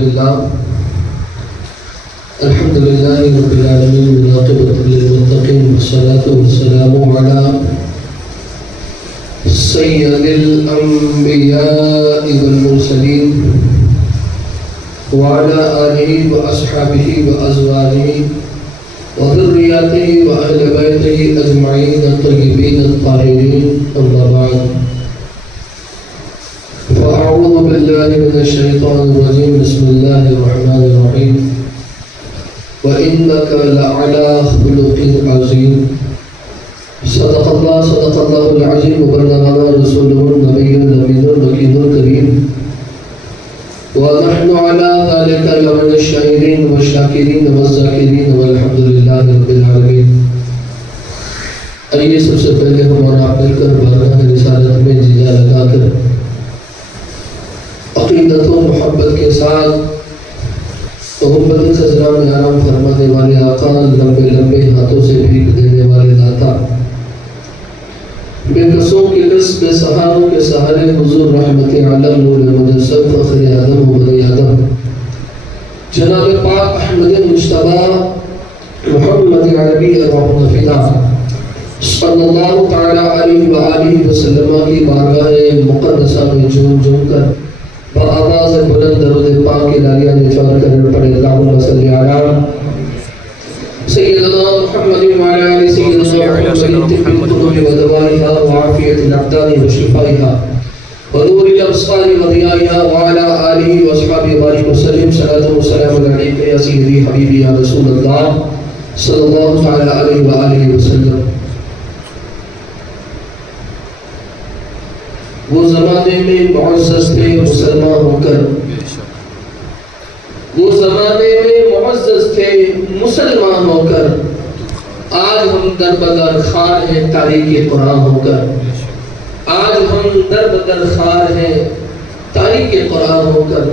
لله رب العالمين والعاقبة للمتقين والصلاة والسلام على سيد الأنبياء والمرسلين وعلى آله وأصحابه وأزواجه وذرياته وأهل بيته أجمعين الطيبين الطاهرين أما بعد فأعوذ بالله من الشيطان الرجيم بسم الله الرحمن الرحيم وإنك لعلى خلق عظيم صدق الله العظيم وبلغنا رسوله النبي الأمين الوكيل الكريم ونحن على ذلك لمن الشاهدين والشاكرين والذاكرين والحمد لله رب العالمين. آئیے سب سے پہلے ہمارا مل کر بارگاہ رسالت میں جزا لگا کر عقیدت و محبت کے ساتھ محبت سزرا میں آرام فرمانے والے آقا، لمبے لمبے ہاتھوں سے بھیک دینے والے داتا، بے قصوں کے قص بے سہاروں کے سہارے، حضور رحمت عالم نور مجسم فخر آدم و بنی آدم جناب پاک احمد مجتبی محمد عربی ارواح نفیدہ صلی اللہ تعالی علیہ وآلہ وسلم کی بارگاہ مقدسہ میں جھوم جھوم کر بآواز بلند درود پاک الہیہ نچار کر پڑے اللہم صلی علی سیدنا محمد وعلی آل سیدنا محمد طب القلوب ودوائها وعافیت الابدان وشفائها ونور الابصار وضیائها وعلى آلہ واصحابہ بارک وسلم صلاۃ والسلام علیک یا سیدی حبیبی یا رسول اللہ صلی اللہ تعالی علیہ وآلہ وسلم. وہ زمانے میں معزز تھے مسلمان ہو کر، وہ زمانے میں معزز تھے مسلمان ہو کر، آج ہم در بدر خار ہیں تاریخ قرآن ہو کر، آج ہم در بدر خار ہیں تاریخ قرآن ہو کر.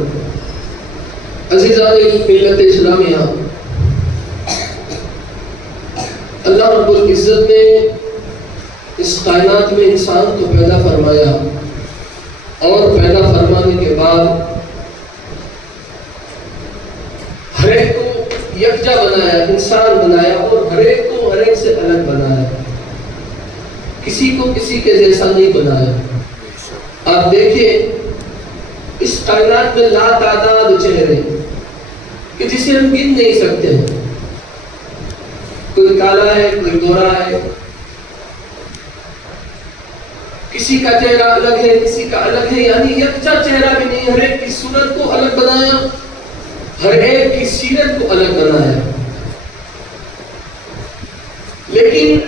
عزیزان ملت اسلامیہ، اللہ رب العزت نے اس کائنات میں انسان کو پیدا فرمایا اور پیدا فرمانے کے بعد ہر ایک کو یکجا بنایا، انسان بنایا اور ہر ایک کو ہر ایک سے الگ بنایا، کسی کو کسی کے جیسا نہیں بنایا. آپ دیکھیں اس کائنات میں لا تعداد چہرے کہ جسے ہم گن نہیں سکتے. کوئی کالا ہے، کوئی گورا ہے، کسی کا چہرہ الگ ہے، کسی کا الگ ہے، یعنی یکجا چہرہ بھی نہیں. ہر ایک کی صورت کو الگ بنایا، ہر ایک کی سیرت کو الگ بنایا. لیکن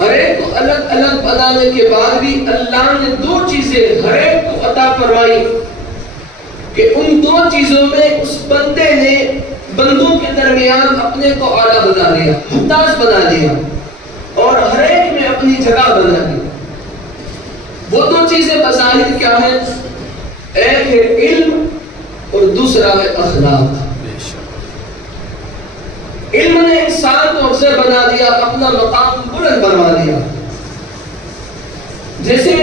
ہر ایک کو الگ الگ بنانے کے بعد بھی اللہ نے دو چیزیں ہر ایک کو عطا فرمائی کہ ان دو چیزوں میں اس بندے نے بندوں کے درمیان اپنے کو اعلیٰ بنا لیا، ممتاز بنا لیا اور ہر ایک میں اپنی جگہ بنا لی. وہ دو چیزیں بظاہر کیا ہیں؟ ایک ہے علم اور دوسرا ہے اخلاق. علم نے انسان کو افضل بنا دیا، اپنا مقام بلند بنا دیا. جیسے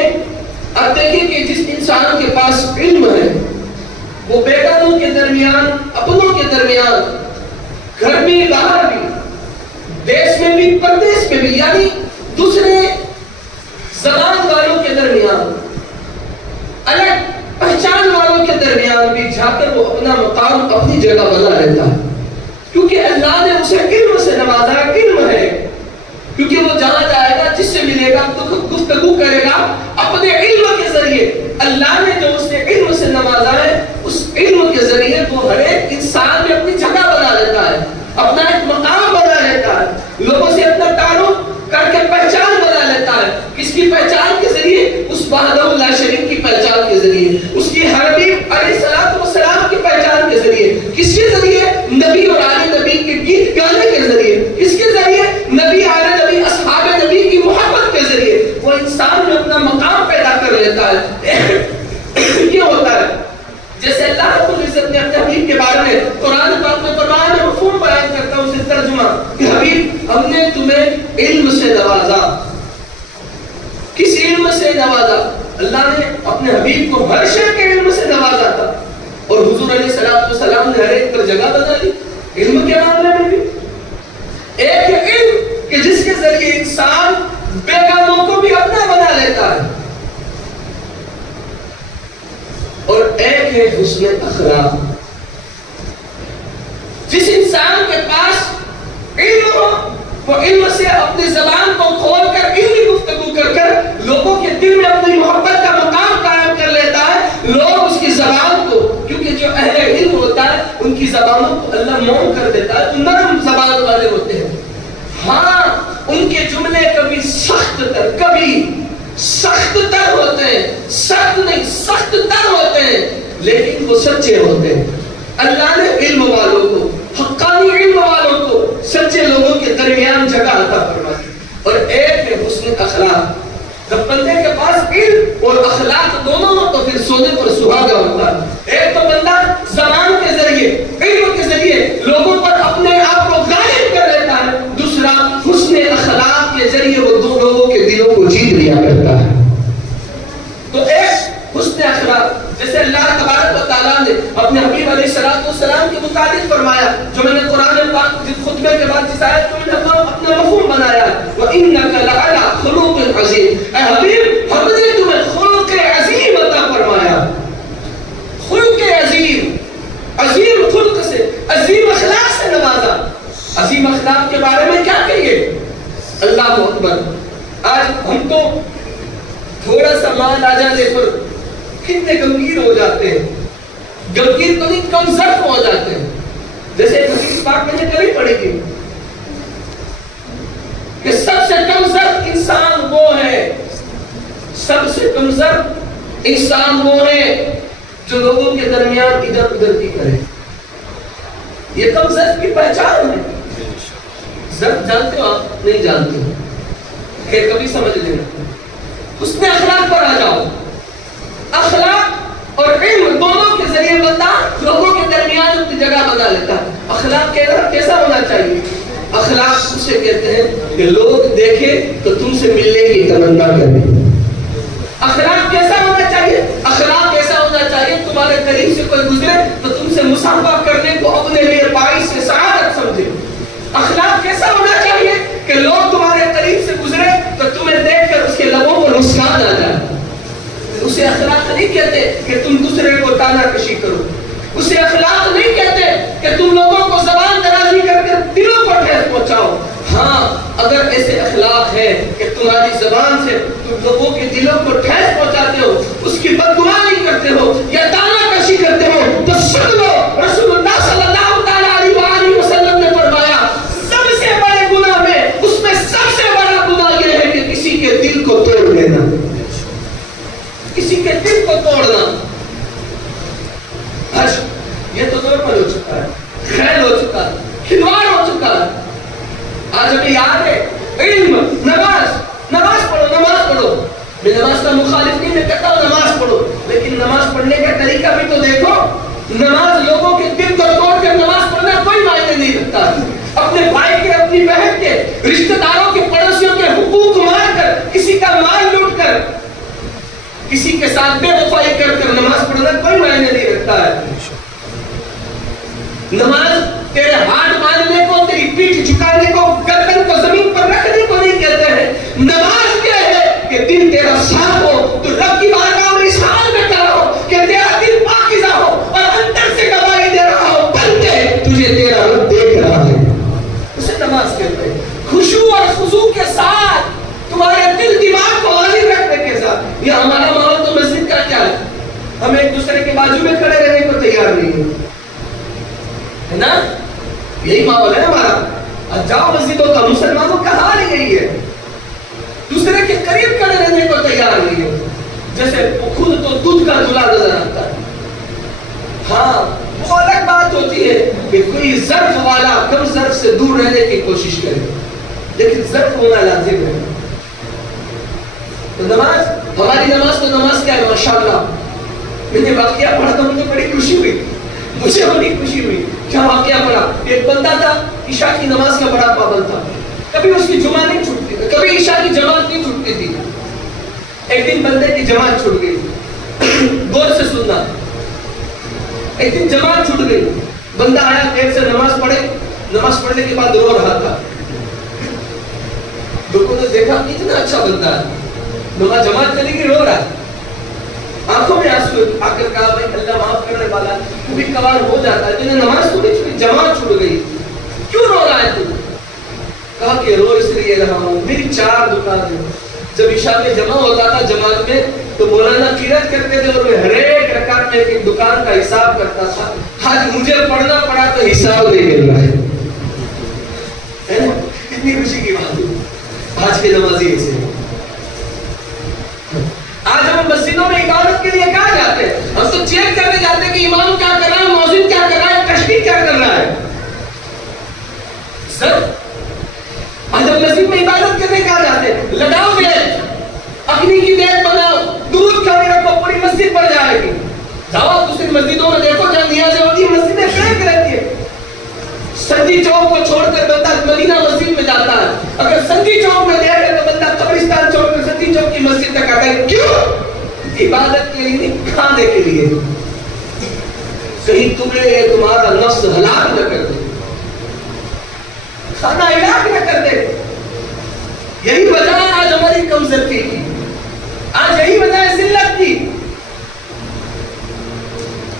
آپ دیکھیں کہ جس انسان کے پاس علم ہے وہ بیگانوں کے درمیان، اپنوں کے درمیان، گھر میں باہر بھی، دیش میں بھی پردیش میں بھی، یعنی دوسرے زبان والوں کے درمیان، الگ پہچان والوں کے درمیان بھی جا کر وہ اپنا مقام اپنی جگہ بنا لیتا ہے. کیونکہ اللہ نے اسے علم سے نوازا. علم ہے کیونکہ وہ جہاں جائے گا، جس سے ملے گا تو گفتگو کرے گا اپنے علم کے ذریعے. اللہ نے جو اسے علم سے نوازا ہے اس علم کے ذریعے وہ ہر ایک انسان میں اپنی جگہ بنا لیتا ہے، اپنا ایک مقام بنا لیتا ہے، لوگوں سے اپنا تعارف کر کے پہچان بنا لیتا ہے. کس کی پہچان کے ذریعے؟ اس وحدہ لا شریک کی پہچان کے ذریعے، اس کی حبیب علیہ السلام کی پہچان کے ذریعے. کس کے ذریعے؟ نبی اور آل نبی کے گیت گانے کے ذریعے. اس کے ذریعے نبی، آل نبی، اصحاب نبی کی محبت کے ذریعے وہ انسان میں اپنا مقام پیدا کر لیتا ہے. یہ ہوتا ہے جیسے اللہ رب العزت نے اپنے حبیب کے بارے میں قرآن پاک میں فرمایا، میں مفہوم بیان کرتا ہوں اسے ترجمہ کہ حبیب ہم نے تمہیں علم سے نوازا. کس علم سے نوازا؟ اللہ نے اپنے حبیب کو ہر شے کے علم سے نوازا تھا. اور حضور حضور علیہ السلام نے ہر ایک پر جگہ بنا دی علم کے معاملے میں بھی. ایک ہے علم کہ جس کے ذریعے انسان بیگانوں کو بھی اپنا بنا لیتا ہے، اور ایک ہے حسن اخلاق. جس انسان کے پاس علم ہو وہ علم سے اپنی زبان کو کھول کر علمی گفتگو کر کر لوگوں کے دل میں اپنی محبت کا مقام قائم کر لیتا ہے. لوگ اس کی زبان کو، کیونکہ جو اہل علم ہوتا ہے ان کی زبانوں کو اللہ موم کر دیتا ہے، وہ نرم زبان والے ہوتے ہیں. ہاں ان کے جملے کبھی سخت تر ہوتے ہیں، سخت نہیں سخت تر ہوتے ہیں، لیکن وہ سچے ہوتے ہیں. اللہ نے علم والوں کو، حقانی علم والوں کو سچے لوگوں کے درمیان جگہ عطا فرمائی. اور ایک ہے حسن اخلاق. جب بندے کے پاس علم اور اخلاق دونوں ہو تو پھر سونے پر سہاگا ہوتا ہے. ایک تو بندہ زبان کے ذریعے، علم کے ذریعے لوگوں پر اپنے آپ کو غالب کر لیتا ہے، دوسرا حسن اخلاق کے ذریعے وہ دو لوگوں کے دلوں کو جیت لیا کرتا ہے. تو ایک حسن اخلاق جیسے اللہ تبارک و تعالیٰ نے اپنے حبیب علیہ السلام کے متعلق فرمایا، جو میں نے قرآن پاک جس خطبے کے بعد جس آیت کو میں نے اپنا مفہوم بنایا، وَإِنَّكَ لَعَلَىٰ خُلُقٍ عَظِيمٍ. اے حبیب ہم نے تمہیں خلق عظیم عطا فرمایا. خلق عظیم، عظیم خلق سے، عظیم اخلاق سے نوازا. عظیم اخلاق کے بارے میں کیا کہیے؟ اللہ اکبر. آج ہم تو تھوڑا سا مال آ جانے پر کتنے غمگین ہو جاتے ہیں. غمگین تو نہیں، کم ظرف ہو جاتے ہیں. جیسے ایک حدیث پاک میں نے کبھی پڑھی تھی کہ سب سے کم ظرف انسان وہ ہے، سب سے کم ظرف انسان وہ ہے جو لوگوں کے درمیان ادھر ادھر کی کرے. یہ کم ظرف کی پہچان ہے. ظرف جانتے ہو آپ؟ نہیں جانتے ہو، خیر کبھی سمجھ لینا. حسن اخلاق پر آ جاؤ. اخلاق اور علم دونوں کے ذریعے بندہ لوگوں کے درمیان اپنی جگہ بنا لیتا ہے. اخلاق کیسا ہونا چاہیے؟ اخلاق اسے کہتے ہیں کہ لوگ دیکھیں تو تم سے ملنے کی تمنا کریں. اخلاق کیسا ہونا چاہیے؟ اخلاق ایسا ہونا چاہیے تمہارے قریب سے کوئی گزرے تو تم سے مصافحہ کرنے کو اپنے لیے باعث سعادت سمجھے. اخلاق کیسا ہونا چاہیے کہ لوگ تمہارے قریب سے گزرے تو تمہیں دیکھ کر اس کے لبوں پر مسکان آ جائے. اسے اخلاق نہیں کہتے کہ تم دوسرے کو تانا کشی کرو. اسے اخلاق نہیں کہتے کہ تم لوگوں کو زبان درازی کر کے دلوں کو ٹھیس پہنچاؤ. ہاں اگر ایسے اخلاق ہے کہ تمہاری زبان سے تم لوگوں کے دلوں کو ٹھیس پہنچاتے ہو، اس کی بددعا نہیں کرتے ہو یا تانا کشی کرتے ہو، تو سن لو رسول اللہ صلی اللہ تعالیٰ علیہ وآلہ وسلم نے فرمایا سب سے بڑے گناہ میں، اس میں سب سے بڑا گناہ یہ ہے کہ کسی کے دل کو توڑ دینا، کسی کے دل کو توڑنا. یہ تو نارمل ہو چکا ہے، خیال ہو چکا ہے، کھلواڑ ہو چکا ہے. آج ہمیں یاد ہے علم، نماز پڑھو. میں نماز کا مخالف نہیں، میں کہتا ہوں نماز پڑھو، لیکن نماز پڑھنے کا طریقہ بھی تو دیکھو. نماز لوگوں کے دل کو توڑ کر نماز پڑھنا کوئی معنی نہیں رکھتا. اپنے بھائی کے، اپنی بہن کے، رشتہ داروں کے، پڑوسیوں کے حقوق مار کر، کسی کا مال لوٹ کر، کسی کے ساتھ بے وفائی کر کر نماز پڑھنا کوئی معنی نہیں رکھتا ہے. نماز تیرے ہاتھ باندھنے کو، تیری پیٹھ جھکانے کو، گردن کو زمین پر رکھنے کو نہیں کہتے ہیں. نماز کیا ہے کہ دل تیرا صاف ہو، تو رب کی بارگاہ میں اس حال میں کھڑا ہو کہ تیرا دل پاکیزہ ہو اور اندر سے گواہی دے رہا ہو بندے تجھے تیرا رب دیکھ رہا ہے. اسے نماز کہتے ہیں. خشوع اور خضوع کے ساتھ، تمہارے دل دماغ کو غالب رکھنے کے ساتھ. یہ ہمارا ماحول تو مسجد کا کیا ہے؟ ہم ایک دوسرے کے بازو میں کھڑے رہنے کو تیار نہیں ہے نا. یہی ماحول ہے ہمارا. جاؤ مسجدوں کا، مسلمانوں کا حال یہی ہے. دوسرے کے قریب کھڑے رہنے کو تیار نہیں ہے. جیسے خود تو دودھ کا دھلا نظر آتا ہے. ہاں وہ الگ بات ہوتی ہے کہ کوئی ظرف والا کم ظرف سے دور رہنے کی کوشش کرے، لیکن ظرف ہونا لازم ہے. تو نماز، ہماری نماز تو نماز کیا ہے ماشاءاللہ. میں نے واقعہ پڑھا تو مجھے بڑی خوشی ہوئی، مجھے بڑی خوشی ہوئی. کیا واقعہ پڑھا؟ ایک بندہ تھا عشاء کی نماز کا بڑا پابند تھا. کبھی اس کی جمعہ نہیں چھوٹتی تھی، کبھی عشاء کی جماعت نہیں چھوٹتی تھی. ایک دن بندے کی جماعت چھوٹ گئی. غور سے سننا. ایک دن جماعت چھوٹ گئی، بندہ آیا دیر سے نماز پڑھنے کے بعد رو رہا تھا. لوگوں نے دیکھا اتنا اچھا بندہ ہے، نماز جماعت چلی گئی، رو رہا ہے، آنکھوں میں آنسو آ کر کہا بھائی اللہ معاف کرنے والا، کبھی کبھار ہو جاتا ہے، تجھے نماز تھوڑی چھوڑی، جماعت چھوٹ گئی، کیوں رو رہا ہے تو؟ کہا کہ رو اس لیے رہا ہوں، میری 4 دکان ہیں. جب عشاء میں جمع ہوتا تھا جماعت میں تو مولانا قرات کرتے تھے اور میں ہر ایک رکعت میں ایک دکان کا حساب کرتا تھا. آج مجھے پڑھنا پڑا تو حساب نہیں مل رہا ہے. کتنی خوشی کی بات ہے. آج کے نمازی ایسے ہیں. آج ہم مسجدوں میں عبادت کے لیے کہاں جاتے ہیں؟ ہم تو چیک کرنے جاتے ہیں کہ امام کیا کر رہا ہے، مؤذن کیا کر رہا ہے، تشبیہ کیا کر رہا ہے. سر آج ہم مسجد میں عبادت کرنے کہاں جاتے ہیں؟ لگاؤ بیت، اپنی کی بیت بناؤ، دودھ کھانے رکھو، پوری مسجد بڑھ جائے گی. جاؤ دوسری مسجدوں میں دیکھو جہاں نیازیں ہوتی ہیں مسجدیں پیک رہتی ہیں. سنجی چوک کو چھوڑ کر بندہ مدینہ مسجد میں جاتا ہے، اگر سنجی چوک میں دیکھے تو بندہ قبرستان چھوڑ کر سنجی چوک کی مسجد تک آتا ہے. کیوں؟ عبادت کے لیے نہیں، کھانے کے لیے. کہیں تمہیں تمہارا نفس ہلاک نہ کر دے، کھانا ہلاک نہ کر دے. یہی وجہ ہے آج ہماری کمزوری کی، آج یہی وجہ ہے ذلت کی.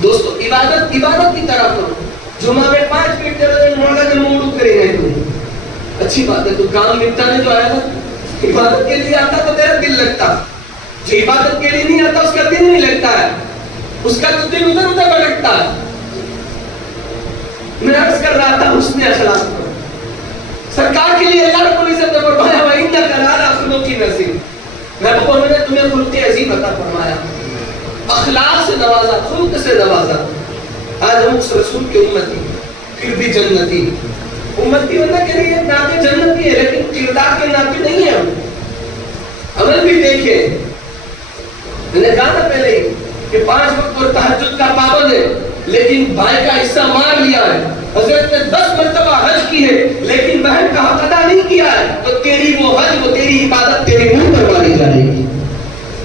دوستو عبادت کی طرح کرو. جمعہ میں 5 منٹ چلو مولا کے موڑو کرے گئے تو اچھی بات ہے. تو کام نپٹانے جو آیا تھا عبادت کے لیے آتا تو تیرا دل لگتا، جو عبادت کے لیے نہیں آتا اس کا دل نہیں لگتا ہے، اس کا تو دل ادھر ادھر بھٹکتا ہے. میں عرض کر رہا تھا حسن اخلاق پر سرکار کے لیے اللہ رب العزت نے فرمایا وَإِنَّكَ لَعَلَىٰ خُلُقٍ عَظِيمٍ. محبوبوں نے تمہیں خلق عظیم عطا فرمایا، اخلاق سے نوازا، خلق سے نوازا. آج ہم اس رسول کے امتی پھر بھی جنتی. امتی ہونے کے لیے ناطے جنتی ہے لیکن کردار کے ناطے نہیں ہیں. ہم عمل بھی دیکھیں. میں نے کہا تھا پہلے ہی کہ 5 وقت اور تہجد کا پابند ہے لیکن بھائی کا حصہ مار لیا ہے. حضرت نے 10 مرتبہ حج کی ہے لیکن بہن کا حق ادا نہیں کیا ہے، تو تیری وہ حج، وہ تیری عبادت تیرے منہ پر ماری جائے گی.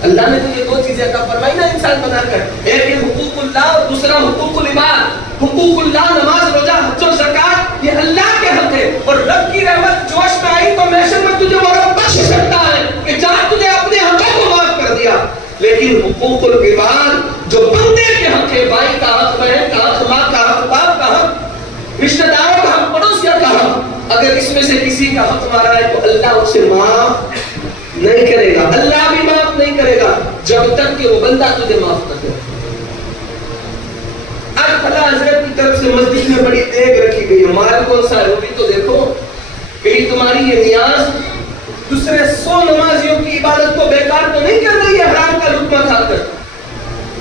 اللہ نے تجھے 2 چیزیں عطا فرمائی نا انسان بنا کر، ایک ہے حقوق اللہ اور دوسرا حقوق العباد. حقوق اللہ نماز روزہ حج و زکات یہ اللہ کے حق ہے، اور رب کی رحمت جوش میں آئی تو محشر میں تجھے وہ رب بخش سکتا ہے کہ جہاں تجھے اپنے حقوں کو معاف کر دیا. لیکن حقوق العباد جو بندے کے حق ہے، بھائی کا حق، بہن کا حق، ماں کا حق، باپ کا حق، رشتہ داروں کا حق، پڑوسیوں کا حق، اگر اس میں سے کسی کا حق مارا ہے تو اللہ اسے معاف نہیں کرے گا. اللہ بھی معاف نہیں کرے گا جب تک کہ وہ بندہ تجھے معاف نہ کرے. آج خدا حضرت کی طرف سے مسجد میں بڑی دیگ رکھی گئی ہے، مال کون سا ہے وہ بھی تو دیکھو. کہیں تمہاری یہ نیاز دوسرے 100 نمازیوں کی عبادت کو بیکار تو نہیں کر رہی ہے حرام کا لقمہ کھا کر.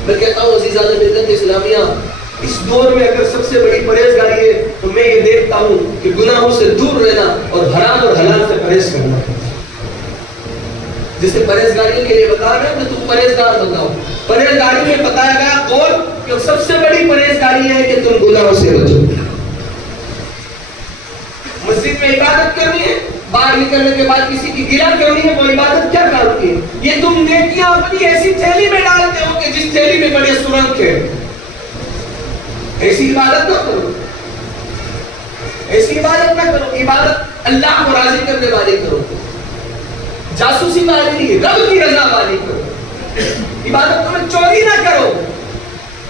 میں کہتا ہوں عزیزان ملت اسلامیہ، اس دور میں اگر سب سے بڑی پرہیزگاری ہے تو میں یہ دیکھتا ہوں کہ گناہوں سے دور رہنا اور حرام اور حلال سے پرہیز کرنا. جسے پرہیزگاری کے لیے بتا رہے ہیں کہ تم پرہیزگار بتاؤ. پرہیزگاری میں بتایا گیا قول کہ سب سے بڑی پرہیزگاری ہے کہ تم گناہوں سے بچو. مسجد میں عبادت کرنی ہے، باہر نکلنے کے بعد کسی کی گلا کرنی ہے، وہ عبادت کیا کرتی ہے؟ یہ تم نیکیاں اپنی ایسی تھیلی میں ڈالتے ہو کہ جس تھیلی میں بڑے سرنگ ہے. ایسی عبادت نہ کرو، ایسی عبادت نہ کرو. عبادت اللہ کو راضی کرنے والی کرو، جاسوسی والی نہیں، رب کی رضا والی کرو. عبادت میں چوری نہ کرو،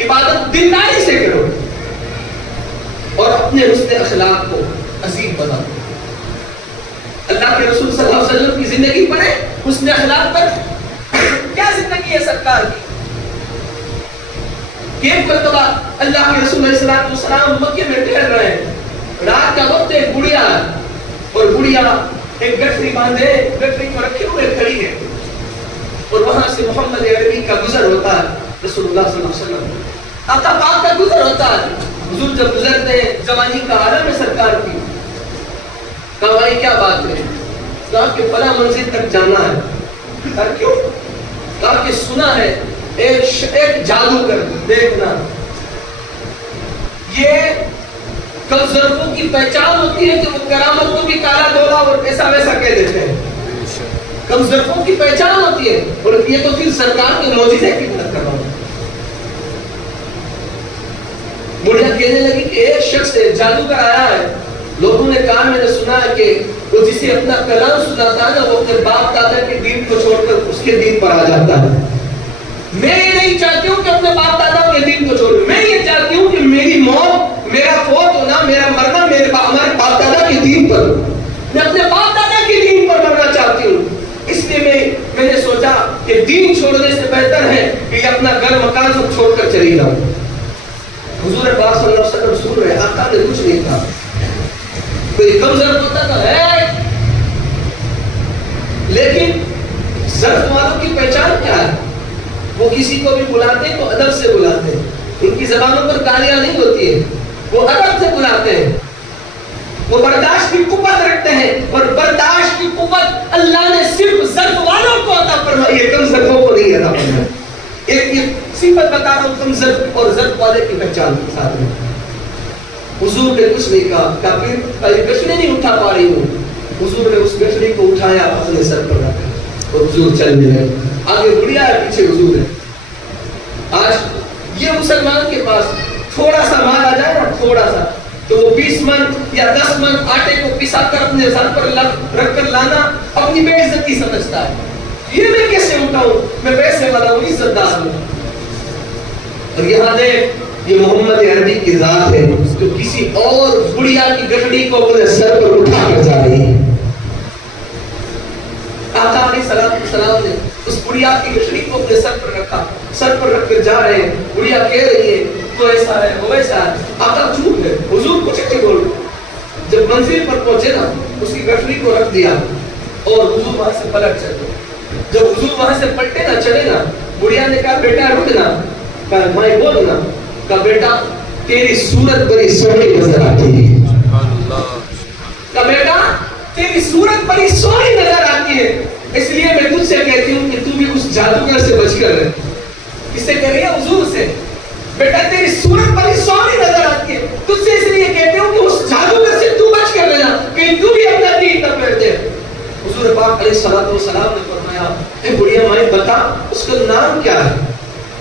عبادت دینداری سے کرو اور اپنے حسن اخلاق کو عظیم بناؤ. اللہ کے رسول صلی اللہ علیہ وسلم کی زندگی پڑھے، حسن اخلاق پر کیا زندگی ہے سرکار کی. ایک مرتبہ اللہ کے رسول علیہ السلام مکے میں ٹہل رہے ہیں، رات کا وقت ایک بڑھیا ہے اور بڑھیا ایک گٹری باندھے گٹری کو رکھے ہوئے کھڑی ہے اور وہاں سے محمد عربی کا گزر ہوتا ہے. رسول اللہ صلی اللہ علیہ وسلم آقا پاک کا گزر ہوتا ہے. حضور جب گزرتے ہیں جوانی کا عالم ہے سرکار کی. کہا بھائی کیا بات ہے؟ کہا کہ فلاں منزل تک جانا ہے. کہا کیوں؟ کہا کہ سنا ہے ایک جادوگر دیکھنا، یہ کل ظرفوں کی پہچان ہوتی ہے کہ وہ کرامت کو بھی کالا ڈولا اور ایسا ویسا کہہ دیتے ہیں. کم ظرفوں کی پہچان ہوتی ہے اور یہ تو پھر سرکار کے معجزے کی مدد کر رہا ہوں. کہنے لگی کہ ایک شخص ہے جادوگر آیا ہے، لوگوں نے کہا میں نے سنا ہے کہ وہ جسے اپنا کلام سناتا ہے نا وہ اپنے باپ دادا کے دین کو چھوڑ کر اس کے دین پر آ جاتا ہے۔ میں یہ نہیں چاہتی ہوں کہ اپنے باپ دادا کے دین کو چھوڑوں، میں یہ چاہتی ہوں کہ میری موت، میرا فوت ہونا، میرا مرنا ہمارے باپ دادا کے دین پر، میں اپنے باپ دادا کے دین پر مرنا چاہتی ہوں۔ اس لیے میں نے سوچا کہ دین چھوڑنے سے بہتر ہے کہ اپنا گھر مکان سب چھوڑ کر چلی جاؤں۔ حضور پاک صلی اللہ علیہ وسلم سن رہے، آقا نے کچھ نہیں کہا، کوئی کم ضرب ہوتا تو ہے، لیکن ضرب والوں کی پہچان کیا ہے؟ وہ کسی کو بھی بلاتے ہیں تو ادب سے بلاتے ہیں، ان کی زبانوں پر گالیاں نہیں ہوتی ہیں، وہ ادب سے بلاتے ہیں، وہ برداشت کی قوت رکھتے ہیں، اور برداشت کی قوت اللہ نے صرف ضرب والوں کو عطا فرمائی ہے، کم ضربوں کو نہیں عطا فرمائی۔ ایک صفت بتا رہا ہوں، کم ضرب اور ضرب والے کی پہچان کے ساتھ میں۔ حضور نے کچھ نہیں کہا، پھر گشنے نہیں اٹھا پا رہی ہوں، حضور نے اس گشنے کو اٹھایا، اپنے سر پر رکھا اور حضور چل دے، آگے بڑھیا ہے، پیچھے حضور ہے۔ آج یہ مسلمان کے پاس تھوڑا سا مال آ جائے نا، تھوڑا سا، تو وہ 20 من یا 10 من آٹے کو پسا کر اپنے سر پر رکھ کر لانا اپنی بے عزتی سمجھتا ہے۔ یہ میں کیسے اٹھاؤں، میں پیسے والا ہوں، عزت دار ہوں۔ اور یہاں دیکھ، یہ محمد عربی کی ذات ہے جو کسی اور بڑھیا کی گٹڑی کو اپنے سر پر اٹھا کر جا رہی ہے۔ آقا علیہ السلام نے اس بڑھیا کی گٹڑی کو اپنے سر پر رکھا، سر پر رکھ کر جا رہے ہیں، بڑھیا کہہ رہی ہے تو ایسا ہے وہ ایسا ہے، آقا چوپ ہے، حضور کچھ نہیں بول۔ جب منزل پر پہنچے نا، اس کی گٹڑی کو رکھ دیا اور حضور وہاں سے پلٹ چلے۔ جب حضور وہاں سے پلٹے نا، چلے نا، بڑھیا نے کہا بیٹا رکنا، کہا میں بولنا، کہا بیٹا تیری صورت بڑی سونی نظر آتی ہے، کہا بیٹا تیری صورت بڑی سونی نظر آتی ہے، اس لیے میں تجھ سے کہتی ہوں کہ تو بھی اس جادوگر سے بچ کر رہے۔ اس سے کہہ رہی ہے حضور سے، بیٹا تیری صورت بڑی سونی نظر آتی ہے، تجھ سے اس لیے کہتی ہوں کہ اس جادوگر سے تو بچ کر رہنا، کہیں تو بھی اپنا دین نہ پھیر دے۔ حضور پاک علیہ السلام نے فرمایا، اے بڑھیا مائیں بتا اس کا نام کیا ہے،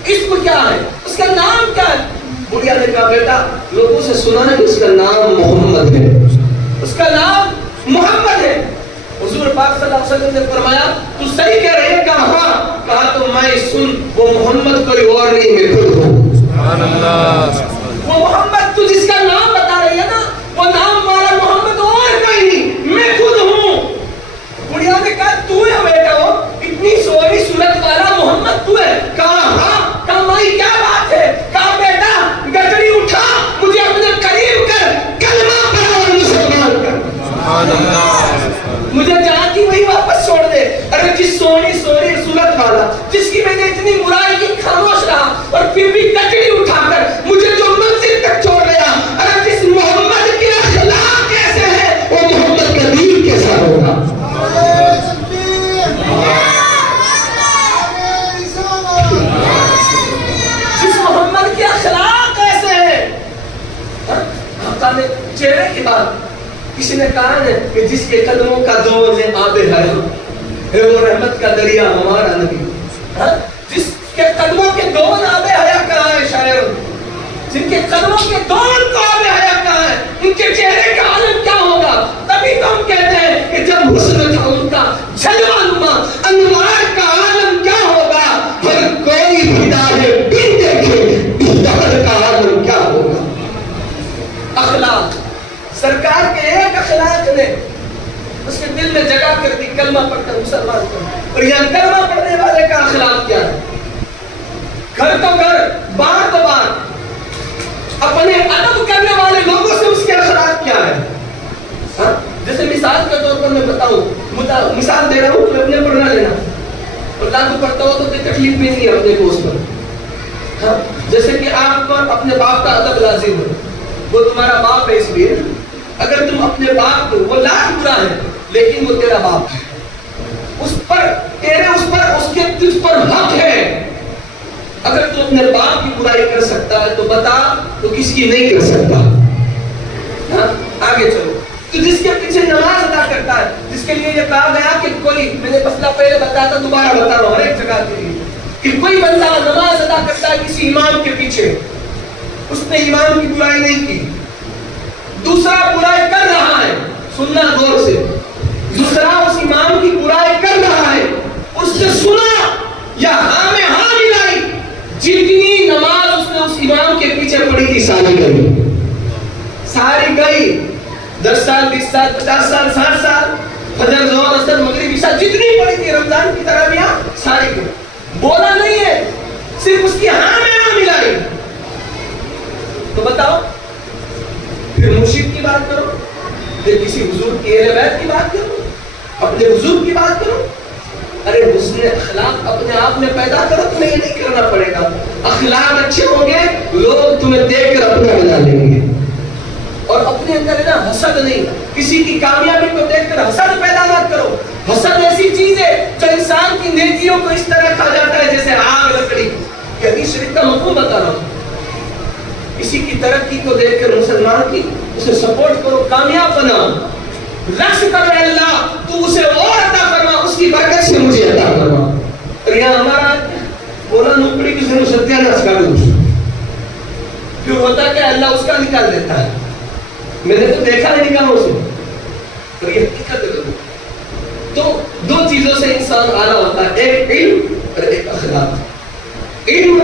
اسم کیا ہے، اس کا نام کیا ہے؟ بڑھیا نے کہا بیٹا لوگوں سے سنا ہے کہ اس کا نام محمد ہے، اس کا نام محمد ہے۔ حضور پاک صلی اللہ علیہ وسلم نے فرمایا تو صحیح کہہ رہے ہیں؟ کہا ہاں، کہا تو میں سن، وہ محمد کوئی اور نہیں، میں خود ہوں۔ سبحان اللہ، وہ محمد تو جس کا نام بتا رہی ہے نا، وہ نام والا محمد اور کوئی نہیں، میں خود ہوں۔ بڑھیا نے کہا تو ہے بیٹا، وہ اتنی سونی صورت والا محمد تو ہے؟ کہا ہاں، کہا مائی کیا بات ہے؟ کہا بیٹا گٹڑی اٹھا، مجھے اپنے قریب کر، کلمہ پڑھ اور مسلمان کر۔ سبحان اللہ، مجھے جہاں کی وہی واپس چھوڑ دے۔ ارے جس سونی صورت والا، جس کی میں نے اتنی برائی کی خاموش رہا اور پھر بھی گٹڑی اٹھا کر مجھے جو منزل تک چھوڑ گیا، ارے جس محمد کے اخلاق کیسے ہے، وہ محمد کا دین کیسا ہوگا؟ جس محمد کے اخلاق کیسے ہیں۔ آقا نے چہرے کی بات، کسی نے کہا ہے کہ جس کے قدموں کا دور ہے آب حیات ہے، وہ رحمت کا دریا ہمارا نبی۔ جس کے قدموں کے دور آب حیات کہاں ہے شاعر، جن کے قدموں کے دور کو آب حیات کہاں ہے، ان کے چہرے کا عالم کیا ہوگا؟ تبھی تو ہم کہتے ہیں کہ جب حسن تھا ان کا جلوہ نما، انوار کا عالم کیا ہوگا؟ ہر کوئی فدا ہے بن دیکھے، دیدار کا عالم کیا ہوگا؟ اخلاق، سرکار کے ایک اخلاق نے اس کے دل میں جگہ کر دی، کلمہ پڑھ کر مسلمان کر۔ اور یہاں کلمہ پڑھنے والے کا اخلاق کیا ہے؟ گھر تو گھر، بار تو بار، اپنے ادب کرنے والے لوگوں سے اس کے اخلاق کیا ہے؟ جیسے مثال کے طور پر میں بتاؤں، مثال دے رہا ہوں تو اپنے پر نہ لینا، اور لاگو پڑھتا ہو تو کوئی تکلیف بھی نہیں ہے اپنے کو اس پر۔ جیسے کہ آپ پر اپنے باپ کا ادب لازم ہے، وہ تمہارا باپ ہے، اس لیے اگر تم اپنے باپ کو، وہ لاکھ برا ہے لیکن وہ تیرا باپ ہے، اس پر تیرے اس کے تجھ پر حق ہے۔ اگر تو اپنے باپ کی برائی کر سکتا ہے تو بتا تو کس کی نہیں کر سکتا۔ آگے چلو، تو جس کے پیچھے نماز ادا کرتا ہے، جس کے لیے یہ کہا گیا کہ کوئی، میں نے مسئلہ پہلے بتایا تھا دوبارہ بتا رہا ہوں ہر ایک جگہ کے لیے، کہ کوئی بندہ نماز ادا کرتا ہے کسی امام کے پیچھے، اس نے امام کی برائی نہیں کی. دوسرا برائی کر رہا ہے, سننا غور سے, دوسرا اس امام کی برائی کر رہا ہے, اس نے سنا یا ہاں میں ہاں ملائی, جتنی نماز اس نے اس امام کے پیچھے پڑھی تھی ساری گئی. 10 سال 20 سال 50 سال 60 سال فجر ظہر عصر مغرب عشاء جتنی پڑھی تھی رمضان کی تراویح ساری گئی. بولا نہیں ہے, صرف اس کی ہاں میں ہاں ملائی. تو بتاؤ پھر مرشد کی بات کرو, پھر کسی حضور کی اہل بیت کی بات کرو, اپنے حضور کی بات کرو. ارے حسن اخلاق اپنے آپ میں پیدا کرو, تمہیں یہ نہیں کرنا پڑے گا. اخلاق اچھے ہوں گے, لوگ تمہیں دیکھ کر اپنا بنا لیں گے. اور اپنے اندر ہے نا حسد نہیں, کسی کی کامیابی کو دیکھ کر حسد پیدا مت کرو. حسد ایسی چیز ہے جو انسان کی نیکیوں کو اس طرح کھا جاتا ہے جیسے آگ لکڑی. یہ حدیث شریف کا مفہوم بتا رہا ہوں. کسی کی ترقی کو دیکھ کر مسلمان کی اسے سپورٹ کرو, کامیاب بناؤ, رقص کرو, اللہ تو اسے اور عطا فرما, اس کی برکت سے مجھے عطا فرما. اور یہاں ہمارا بولا نوکری کی سے ستیہ ناس کا دوں, پھر ہوتا کہ اللہ اس کا نکال دیتا ہے. میں نے تو دیکھا نہیں نکالوں سے, اور یہ حقیقت ہے. تو دو چیزوں سے انسان آلہ ہوتا ہے, ایک علم اور ایک اخلاق. علم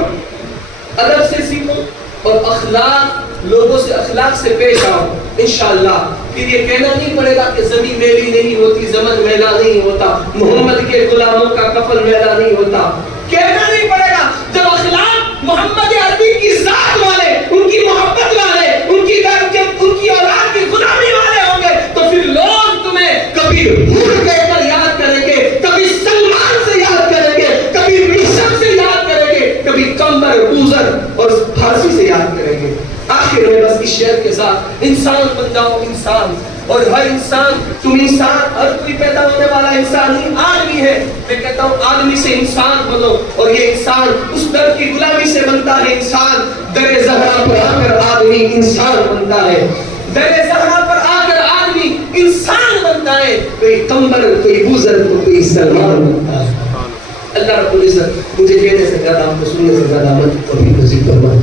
ادب سے سیکھو اور اخلاق لوگوں سے اخلاق سے پیش آؤ انشاءاللہ. پھر یہ کہنا نہیں پڑے گا کہ زمین میلی نہیں ہوتی, زمن میلا نہیں ہوتا, محمد کے غلاموں کا کفن میلا نہیں ہوتا. کہنا نہیں پڑے گا. جب اخلاق محمد عربی کی ذات والے, ان کی محبت والے, ان کی اولاد کی غلامی والے ہوں گے, تو پھر لوگ تمہیں کبھی حور کہہ کر یاد کریں گے, کبھی سلمان سے یاد کریں گے, کبھی مشرق سے یاد کریں گے, کبھی کمبر اوزر اور فارسی سے یاد کریں گے. آخر میں بس اس شعر کے ساتھ انسان بن جاؤ, انسان. اور ہر انسان, تم انسان, ہر کوئی پیدا ہونے والا انسان ہی آدمی ہے. میں کہتا ہوں آدمی سے انسان بنو, اور یہ انسان اس در کی غلامی سے بنتا ہے. انسان در زہرا پر آ کر آدمی انسان بنتا ہے. در زہرا پر آ کر آدمی انسان بنتا ہے. کوئی کمبر, کوئی بزرگ, کوئی سلمان بنتا ہے. اللہ رب العزت مجھے کہنے سے زیادہ, آپ کو سننے سے زیادہ من توفیق نصیب فرمائے.